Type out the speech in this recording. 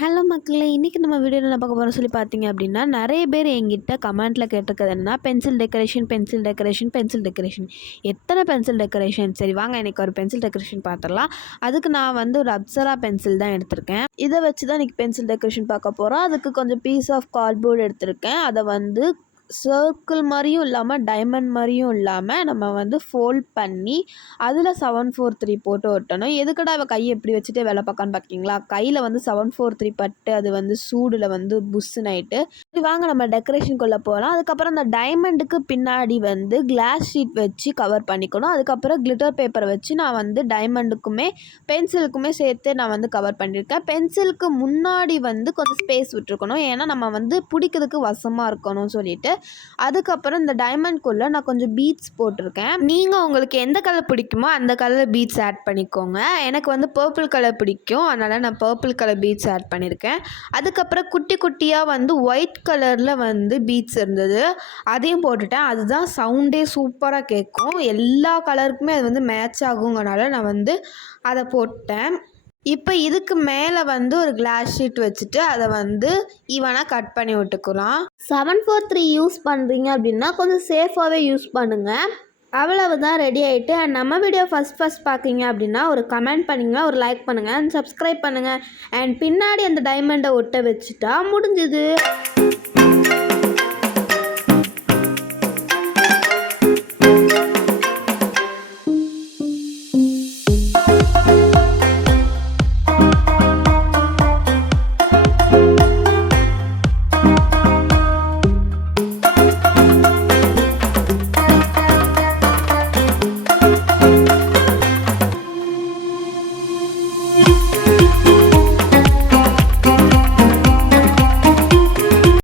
Hello மக்களே! இன்றைக்கி நம்ம வீடியோவில் என்ன பார்க்க போகிறோம் சொல்லி பார்த்தீங்க அப்படின்னா, நிறைய பேர் என்கிட்ட கமெண்ட்டில் கேட்டிருக்கிறது என்னன்னா, pencil decoration pencil decoration pencil decoration. எத்தனை பென்சில் டெக்கரேஷன்? சரி வாங்க இன்றைக்கி ஒரு பென்சில் டெக்கரேஷன் பார்த்துடலாம். அதுக்கு நான் வந்து ஒரு அப்சரா பென்சில் தான் எடுத்திருக்கேன். இதை வச்சு தான் இன்றைக்கி பென்சில் டெக்கரேஷன் பார்க்க போகிறோம். அதுக்கு கொஞ்சம் பீஸ் ஆஃப் கார்ட்போர்டு எடுத்திருக்கேன். அதை வந்து சர்க்கிள் மாதிரியும் இல்லாமல் டைமண்ட் மாதிரியும் இல்லாமல் நம்ம வந்து ஃபோல்ட் பண்ணி அதில் 743 போட்டு ஒட்டணும். எதுக்கடா அவள் கையை எப்படி வச்சுட்டு வேலை பார்க்கான்னு பார்க்கிங்களா? கையில் வந்து 743 பட்டு அது வந்து சூடில் வந்து புஷ்ஷுன்னு ஆகிட்டு. சரி வாங்க நம்ம டெக்கரேஷனுக்குள்ளே போகலாம். அதுக்கப்புறம் அந்த டைமண்டுக்கு பின்னாடி வந்து கிளாஸ் ஷீட் வச்சு கவர் பண்ணிக்கணும். அதுக்கப்புறம் கிளிட்டர் பேப்பரை வச்சு நான் வந்து டைமண்டுக்குமே பென்சிலுக்குமே சேர்த்து நான் வந்து கவர் பண்ணியிருக்கேன். பென்சிலுக்கு முன்னாடி வந்து கொஞ்சம் ஸ்பேஸ் விட்டுருக்கணும், ஏன்னா நம்ம வந்து பிடிக்கிறதுக்கு வசமாக இருக்கணும்னு சொல்லிட்டு. அதுக்கப்புறம் இந்த டைமண்ட்குள்ளே நான் கொஞ்சம் பீட்ஸ் போட்டிருக்கேன். நீங்கள் உங்களுக்கு எந்த கலர் பிடிக்குமோ அந்த கலர் பீட்ஸ் ஆட் பண்ணிக்கோங்க. எனக்கு வந்து பர்பிள் கலர் பிடிக்கும், அதனால் நான் பர்பிள் கலர் பீட்ஸ் ஆட் பண்ணியிருக்கேன். அதுக்கப்புறம் குட்டி குட்டியாக வந்து ஒயிட் கலரில் வந்து பீட்ஸ் இருந்தது, அதையும் போட்டுட்டேன். அதுதான் சவுண்டே சூப்பராக கேட்கும். எல்லா கலருக்குமே அது வந்து மேட்ச் ஆகுங்கனால நான் வந்து அதை போட்டேன். இப்போ இதுக்கு மேலே வந்து ஒரு கிளாஸ் ஷீட் வச்சுட்டு அதை வந்து ஈவனாக கட் பண்ணி விட்டுக்கலாம். 743 யூஸ் பண்ணுறீங்க அப்படின்னா கொஞ்சம் சேஃபாகவே யூஸ் பண்ணுங்கள். அவ்வளவுதான், ரெடி ஆகிட்டு. அண்ட் நம்ம வீடியோ ஃபஸ்ட் பார்க்குறீங்க அப்படின்னா ஒரு கமெண்ட் பண்ணுங்கள், ஒரு லைக் பண்ணுங்கள் அண்ட் சப்ஸ்கிரைப் பண்ணுங்கள். அண்ட் பின்னாடி அந்த டைமண்டை ஒட்ட வச்சுட்டா முடிஞ்சுது.